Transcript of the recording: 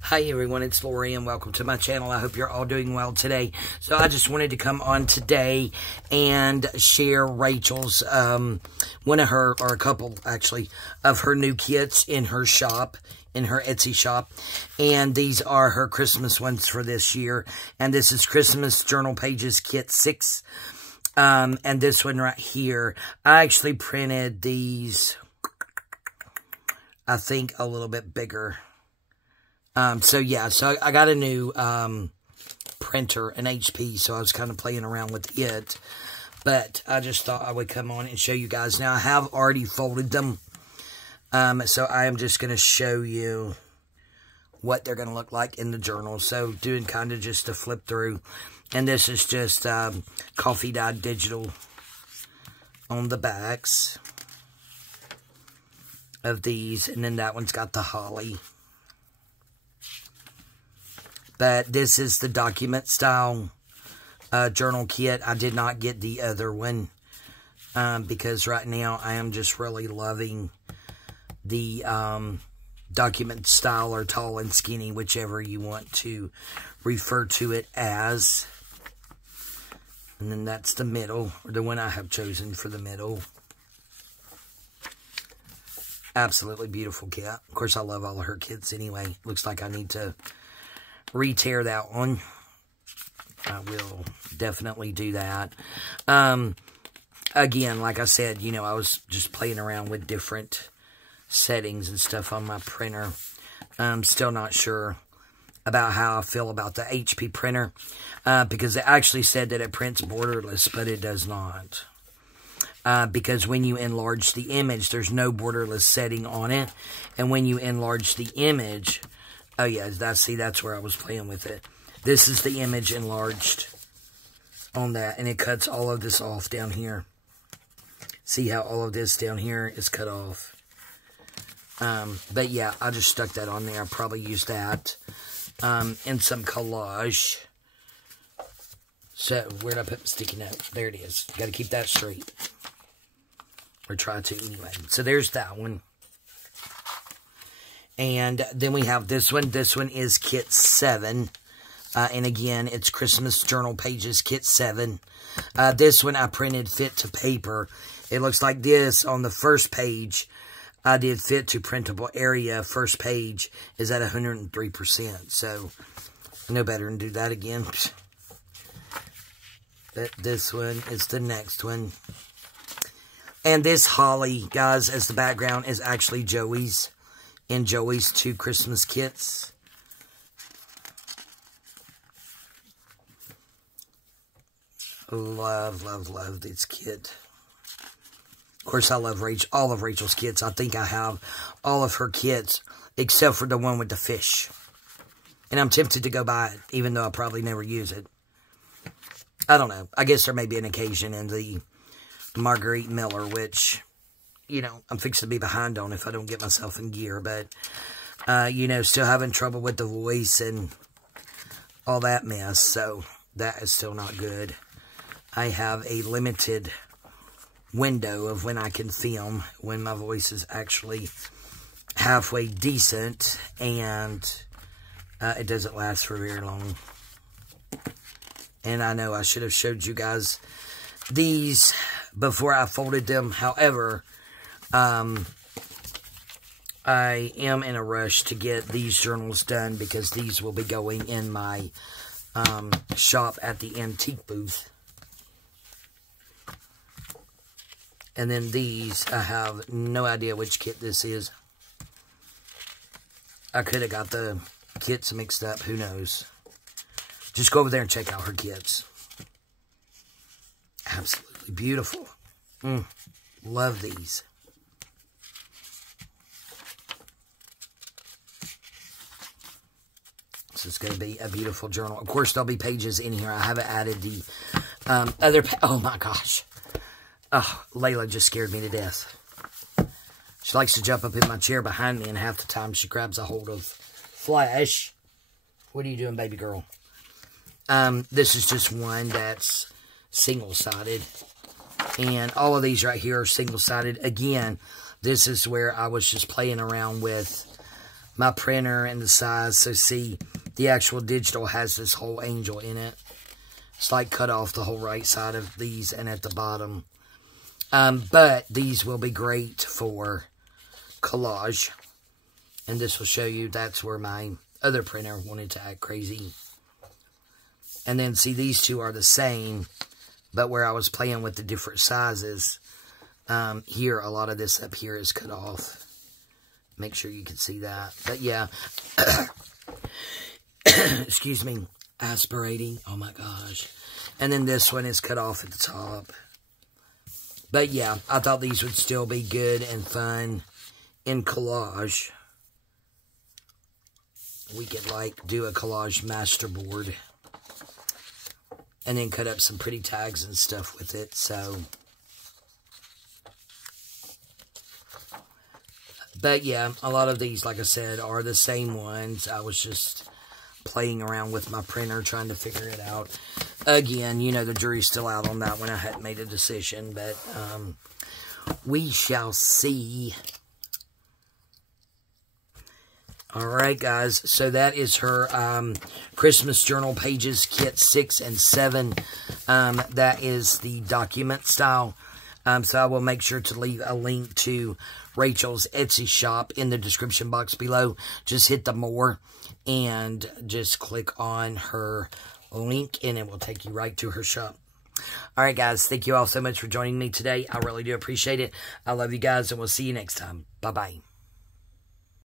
Hi everyone, it's Flora and welcome to my channel. I hope you're all doing well today. So I just wanted to come on today and share Rachel's, one of her, or a couple actually, of her new kits in her shop, in her Etsy shop. And these are her Christmas ones for this year. And this is Christmas Journal Pages Kit 6. And this one right here, I actually printed these, I think, a little bit bigger. So I got a new printer, an HP, so I was kind of playing around with it. But I just thought I would come on and show you guys. Now, I have already folded them. So I am just going to show you what they're going to look like in the journal. So doing kind of just a flip through. And this is just coffee dyed digital on the backs of these. And then that one's got the holly. But this is the document style journal kit. I did not get the other one because right now I am just really loving the document style or tall and skinny, whichever you want to refer to it as. And then that's the middle, or the one I have chosen for the middle. Absolutely beautiful kit. Of course, I love all of her kits anyway. Looks like I need to re-tear that one. I will definitely do that. Again, like I said, you know, I was just playing around with different settings and stuff on my printer. I'm still not sure about how I feel about the HP printer, because it actually said that it prints borderless, but it does not. Because when you enlarge the image, there's no borderless setting on it. And when you enlarge the image, oh yeah, that's where I was playing with it. This is the image enlarged on that, and it cuts all of this off down here. See how all of this down here is cut off. But yeah, I just stuck that on there. I probably used that in some collage. So, where did I put my sticky note? There it is. Got to keep that straight. Or try to anyway. So there's that one. And then we have this one. This one is Kit 7. And again, it's Christmas Journal Pages Kit 7. This one I printed fit to paper. It looks like this on the first page. I did fit to printable area. First page is at 103%. So, no better than do that again. But this one is the next one. And this holly, guys, as the background, is actually Joey's. In Joey's 2 Christmas kits. Love, love, love this kit. Of course, I love all of Rachel's kits. I think I have all of her kits, except for the one with the fish. And I'm tempted to go buy it, even though I probably never use it. I don't know. I guess there may be an occasion in the Marguerite Miller, which, you know, I'm fixing to be behind on if I don't get myself in gear. But, you know, still having trouble with the voice and all that mess. So, that is still not good. I have a limited window of when I can film, when my voice is actually halfway decent. And it doesn't last for very long. And I know I should have showed you guys these before I folded them. However, I am in a rush to get these journals done because these will be going in my shop at the antique booth. And then these, I have no idea which kit this is. I could have got the kits mixed up. Who knows? Just go over there and check out her kits. Absolutely beautiful. Love these. This is going to be a beautiful journal. Of course, there'll be pages in here. I haven't added the other... Oh, my gosh. Oh, Layla just scared me to death. She likes to jump up in my chair behind me, and half the time she grabs a hold of Flash. What are you doing, baby girl? This is just one that's single-sided. And all of these right here are single-sided. Again, this is where I was just playing around with my printer and the size. So see, the actual digital has this whole angel in it. It's like cut off the whole right side of these and at the bottom. But these will be great for collage. And this will show you that's where my other printer wanted to act crazy. And then see, these two are the same, but where I was playing with the different sizes, here, a lot of this up here is cut off. Make sure you can see that. But yeah, excuse me, aspirating. Oh my gosh. And then this one is cut off at the top. But yeah, I thought these would still be good and fun in collage. We could like do a collage masterboard. And then cut up some pretty tags and stuff with it. So, but yeah, a lot of these, like I said, are the same ones. I was just playing around with my printer, trying to figure it out. Again, you know, the jury's still out on that one. I hadn't made a decision, but we shall see. Alright, guys, so that is her Christmas Journal Pages Kit 6 and 7. That is the document style. So I will make sure to leave a link to Rachel's Etsy shop in the description box below. Just hit the more and just click on her link and it will take you right to her shop. Alright, guys, thank you all so much for joining me today. I really do appreciate it. I love you guys and we'll see you next time. Bye-bye.